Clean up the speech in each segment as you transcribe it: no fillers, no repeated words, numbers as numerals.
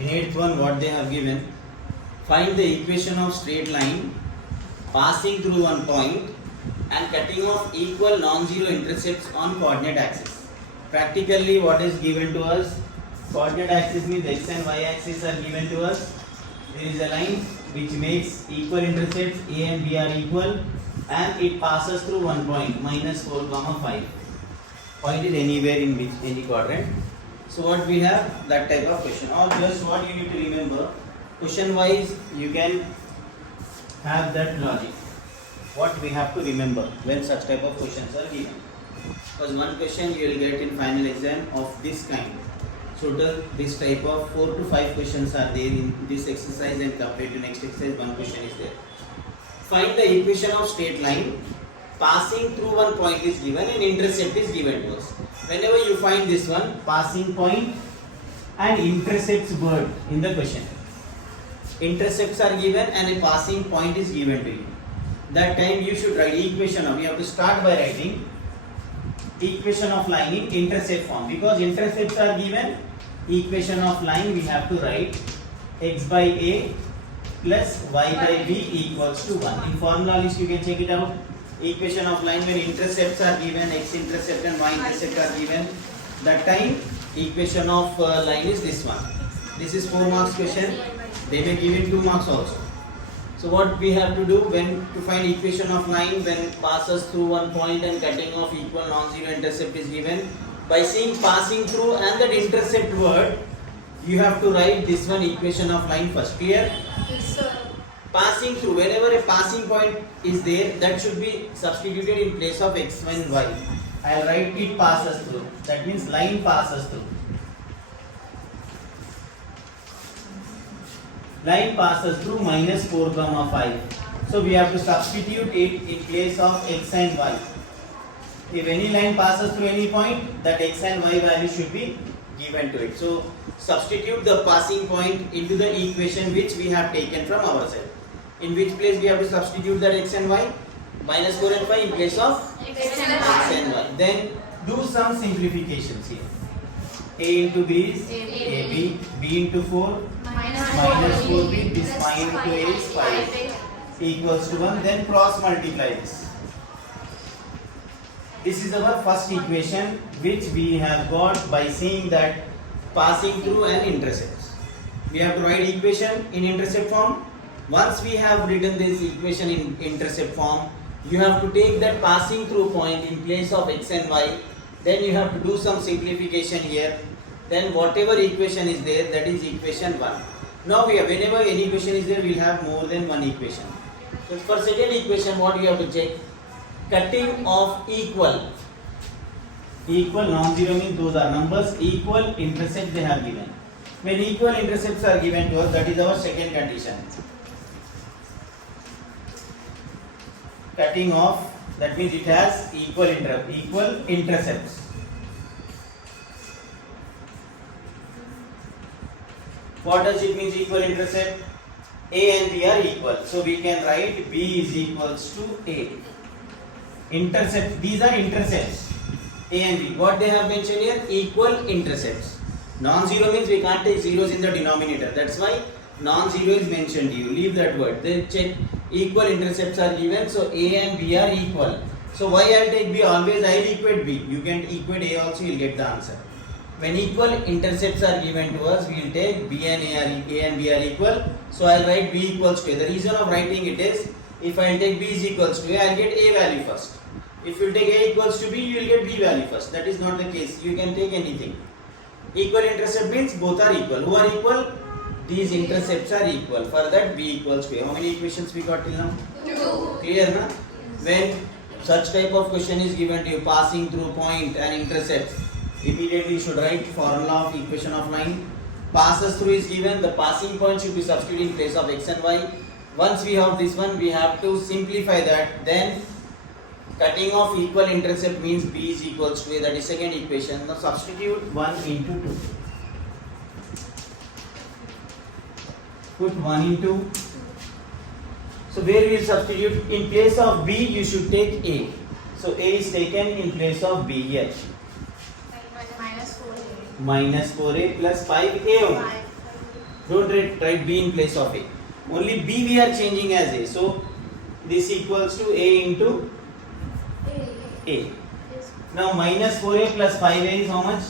In eighth one, what they have given, find the equation of straight line passing through one point and cutting off equal non-zero intercepts on coordinate axis. Practically, what is given to us? Coordinate axis means x and y axis are given to us. There is a line which makes equal intercepts, a and b are equal, and it passes through one point, minus 4, 5. Point is anywhere in which any quadrant. So what we have, that type of question. Or just what you need to remember, question wise you can have that logic. What we have to remember when such type of questions are given. Because one question you will get in final exam of this kind. So this type of 4 to 5 questions are there in this exercise, and compared to next exercise, one question is there. Find the equation of straight line passing through one point is given and intercept is given to us. Whenever you find this one, passing point and intercepts word in the question. Intercepts are given and a passing point is given to you. That time you should write equation of, you have to start by writing equation of line in intercept form. Because intercepts are given, equation of line we have to write x by a plus y by b equals to 1. In formula list you can check it out. Equation of line when intercepts are given, x intercept and y intercept are given, that time equation of line is this one. This is 4 marks question. They may give it 2 marks also. So what we have to do when to find equation of line when passes through one point and cutting off equal non-zero intercept is given, by seeing passing through and that intercept word, you have to write this one equation of line first. Clear? Yes, sir. Passing through, whenever a passing point is there, that should be substituted in place of x and y. I will write it passes through. That means line passes through. Line passes through minus 4, 5. So we have to substitute it in place of x and y. If any line passes through any point, that x and y value should be given to it. So substitute the passing point into the equation which we have taken from our side. In which place we have to substitute that x and y? Minus 4 and 5 in place of X and y. Then do some simplifications here. A into b is ab, b into 4 minus 4b, this 5 into a is 5 equals to 1. Then cross multiply this. This is our first equation which we have got by saying that passing through and intercepts. We have to write equation in intercept form. Once we have written this equation in intercept form, you have to take that passing through point in place of x and y. Then you have to do some simplification here. Then whatever equation is there, that is equation 1. Now we have, whenever any equation is there, we will have more than one equation. So for second equation, what you have to check? Cutting of equal. Equal non-zero means those are numbers. Equal intercept they have given. When equal intercepts are given to us, that is our second condition. Cutting off, that means it has equal intercepts. What does it mean equal intercept? A and B are equal. So we can write B is equals to A. Intercept, these are intercepts. A and B. What they have mentioned here? Equal intercepts. Non-zero means we can't take zeros in the denominator. That's why non-zero is mentioned. You leave that word. Then check equal intercepts are given. So A and B are equal. So why I will take B? Always I will equate B. You can equate A also, you will get the answer. When equal intercepts are given to us, we will take B and A and B are equal. So I will write B equals to A. The reason of writing it is, if I will take B is equals to A, I will get A value first. If you take A equals to B, you will get B value first. That is not the case. You can take anything. Equal intercept means both are equal. Who are equal? These intercepts are equal. For that, B equals to A. How many equations we got till now? 2. Clear, na? When such type of question is given to you, passing through point and intercepts, immediately you should write formula of equation of line. Passes through is given. The passing point should be substituted in place of x and y. Once we have this one, we have to simplify that. Then cutting off equal intercept means B is equals to A. That is second equation. Now substitute 1 into 2. Put 1 into. So where we will substitute? In place of B, you should take A. So A is taken in place of B here. Minus 4. Minus 4A plus 5A only. Don't write B in place of A. Only B we are changing as A. So this equals to A into A. Now minus 4A plus 5A is how much?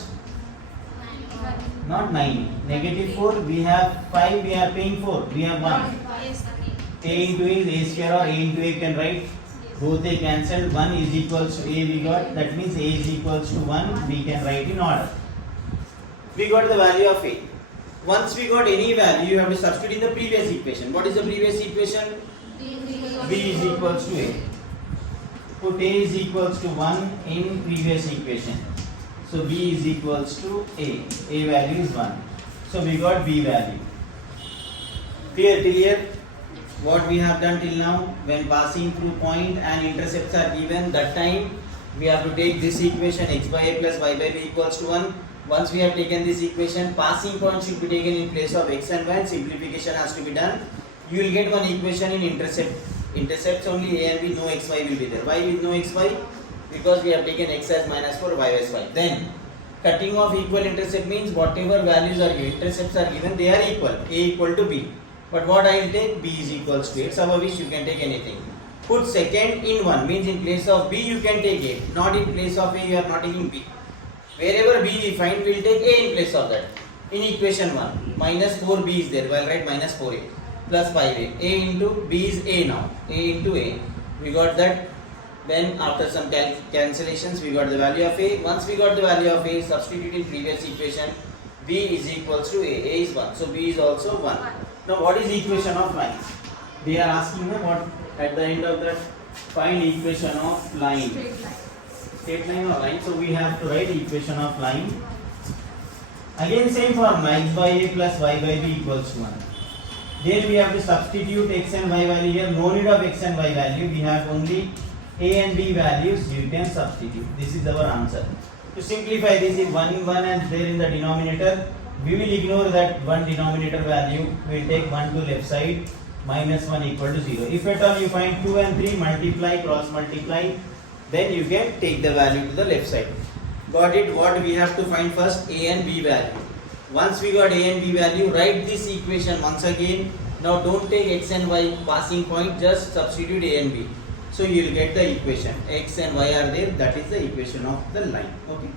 Not 9. Negative 4. We have 5. We are paying 4. We have 1. A into A is A square, or A into A can write. Both A cancelled. 1 is equals to A we got. That means A is equals to 1. We can write in order. We got the value of A. Once we got any value, you have to substitute in the previous equation. What is the previous equation? B is equals to A. Put A is equals to 1 in previous equation. So B is equals to A. A value is 1. So we got B value. Clear till here? What we have done till now, when passing through point and intercepts are given, that time we have to take this equation x by a plus y by b equals to 1. Once we have taken this equation, passing point should be taken in place of x and y, and simplification has to be done. You will get one equation in intercepts only a and b, no xy will be there. Why with no xy? Because we have taken x as minus 4, y as 5. Then cutting off equal intercept means whatever values are given, intercepts are given, they are equal, a equal to b. But what I will take, b is equals to 8. Some of which you can take anything. Put second in 1 means in place of b you can take 8. Not in place of a, you are not taking b. Wherever b we find, we will take a in place of that. In equation 1, minus 4b is there. Well, write minus 4a plus 5a. A into b is a now. A into a. We got that. Then after some cancellations, we got the value of a. Once we got the value of a, substitute in previous equation. B is equals to a. A is 1. So b is also 1. Now what is equation of line? They are asking what at the end of that, find equation of line. Straight line or line. So we have to write equation of line. Again same formula, x by a plus y by b equals to 1. Then we have to substitute x and y value here. No need of x and y value. We have only a and b values. You can substitute. This is our answer. To simplify this, if 1 in 1 and there in the denominator, we will ignore that one denominator value. We will take 1 to left side, minus 1 equal to 0. If at all you find 2 and 3, multiply, cross multiply, then you can take the value to the left side. Got it? What we have to find first, a and b value. Once we got a and b value, write this equation once again. Now don't take x and y passing point, just substitute a and b. So you will get the equation. X and y are there, that is the equation of the line. Okay.